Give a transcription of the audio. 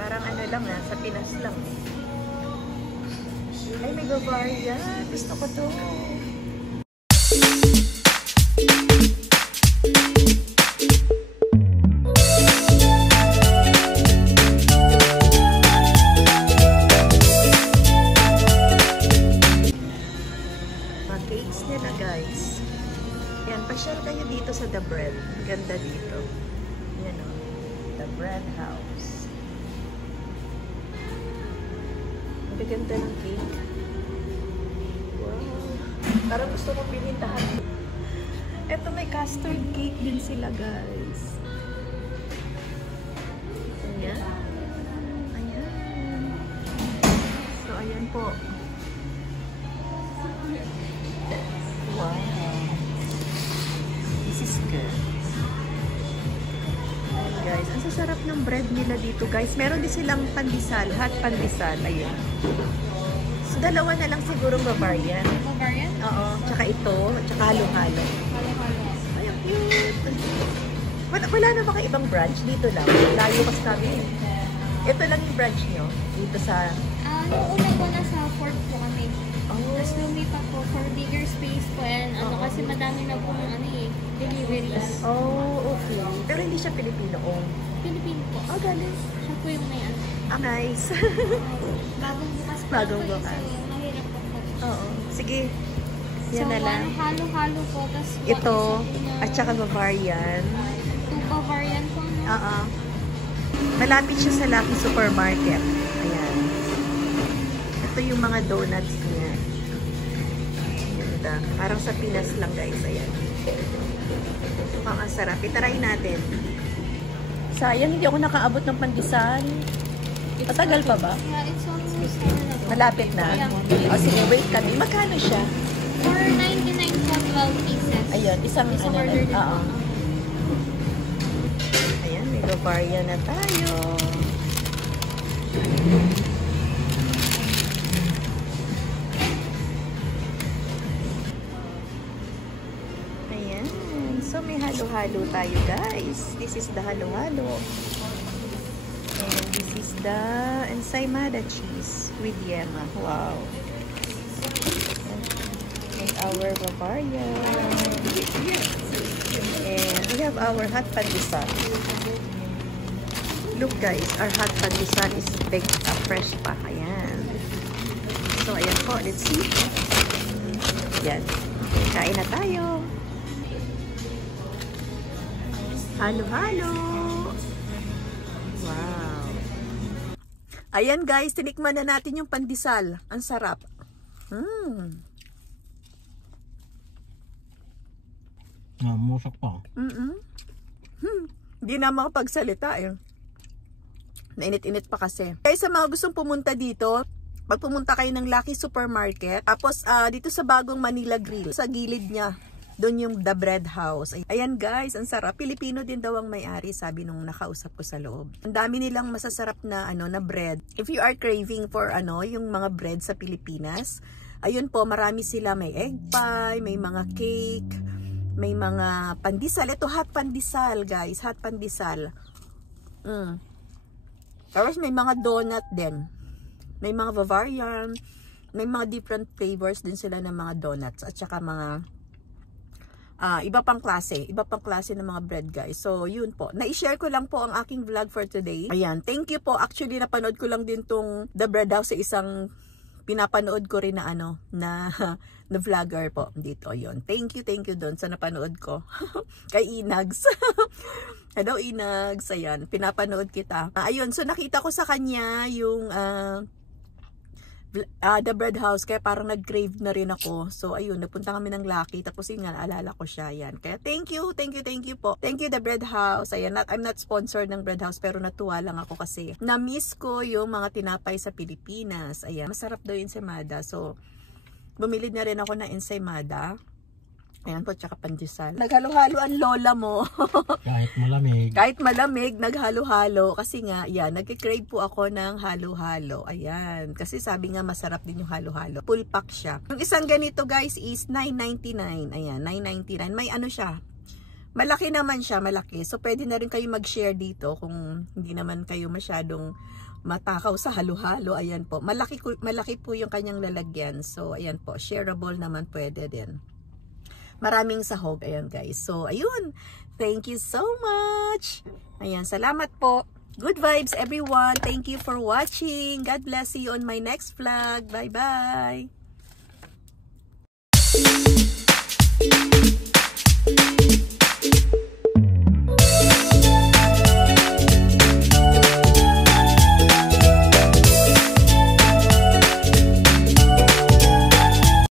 Parang ano lang sa Pinas lang. Ay, may Bavaria. Gusto ko to. Cakes nila guys. Yan, pasyal kayo dito sa The Bread. Ganda dito. Yan o. The Bread House. Ang ganda ng cake. Wow. Parang gusto kong pinintahan. Ito may custard cake din sila guys. Ayan. Ayan. So ayan po. Wow. This is good. Ayan guys, ang sasarap ng bread nila dito guys. Meron din silang pandesal, hot pandesal. Ayan. So dalawa na lang sigurong Bavarian. Bavarian? Oo, tsaka ito, tsaka halo-halo. Halo-halo. Ay, ang cute. Wala na ba kayo ibang branch? Dito lang. Layo kasi kami. Ito lang yung branch nyo. Dito sa... Yung una po nasa 4th po kami. Oh. Tapos lumipat po for bigger space po and kasi madami na po ng deliveries. Oh, okay. Pero hindi siya Pilipino-owned. Pilipino po. Oh, galing. Siya po yung may Ah, nice. Bagong bukas po. Bagong bukas. So, mahirap po po. Oo. Sige. Yan so, na lang. halo-halo po. Tas, Ito, at saka Bavarian. 2 Bavarian po. No? Oo. Malapit siya sa Lucky Supermarket. Ayan. Ito yung mga donuts niya. Ganda. Parang sa Pinas lang guys. Ayan. Mukhang ang sarap. Itaray natin. Sayang, hindi ako nakaabot ng pandesal. Matagal pa ba? Yeah, it's almost Malapit na? Yeah. O sige, wait kami. Magkano siya? For 99 po, 12 pieces. Ayun, isang order din Oo. po. Ayan, may Bavaria na tayo. Ayan. So, may halo-halo tayo, guys. This is the halo-halo. And this is the ensaymada cheese with yema. Wow. And our Bavaria. And we have our hot pandesal. Look guys, our hot pandesal is baked fresh pa. Ayan. So, ayan po. Let's see. Ayan. Kain na tayo. Halo-halo. Wow. Ayan guys, tinikman na natin yung pandesal. Ang sarap. Musak pa. Hindi na makapagsalita eh. Nainit-init pa kasi. Guys, sa mga gustong pumunta dito, pag pumunta kayo ng Lucky Supermarket, tapos dito sa bagong Manila Grill, sa gilid niya, doon yung The Bread House. Ayan guys, ang sarap. Pilipino din daw ang may-ari, sabi nung nakausap ko sa loob. Ang dami nilang masasarap na na bread. If you are craving for yung mga bread sa Pilipinas, ayun po, marami sila. May egg pie, may mga cake, may mga pandesal. Ito hot pandesal guys, hot pandesal. Tapos may mga donut din. May mga Bavarian, may mga different flavors din sila ng mga donuts at saka mga iba pang klase ng mga bread guys. So yun po, na-share ko lang po ang aking vlog for today. Ayan, thank you po. Actually napanood ko lang din tong The Bread House sa isang pinapanood ko rin na na vlogger po dito. Yun, thank you doon sa napanood ko. Kay Inags. Hello Inags, ayan, pinapanood kita. Ayun, so nakita ko sa kanya yung The Bread House, kaya parang nag-crave na rin ako. So ayun, napunta kami ng Lucky, tapos yun nga, naalala ko siya. Yan, kaya thank you po. Thank you The Bread House. Ayan, I'm not sponsored ng Bread House, pero natuwa lang ako kasi na-miss ko yung mga tinapay sa Pilipinas. Ayan, masarap daw yung ensaymada. So bumili na rin ako ng ensaymada. Ayan po, tsaka pandesal. Naghalo-halo ang lola mo. Kahit malamig. Kahit malamig, naghalo-halo. Kasi nga, yan, nagkikrave po ako ng halo-halo. Ayan. Kasi sabi nga, masarap din yung halo-halo. Full pack siya. Yung isang ganito, guys, is $9.99. Ayan, $9.99. May siya. Malaki naman siya, malaki. So, pwede na rin kayo mag-share dito kung hindi naman kayo masyadong matakaw sa halo-halo. Ayan po. Malaki po yung kanyang lalagyan. So, ayan po. Shareable naman pwede din. Maraming sahog. Ayan guys. So, ayun. Thank you so much. Ayan. Salamat po. Good vibes everyone. Thank you for watching. God bless you on my next vlog. Bye-bye.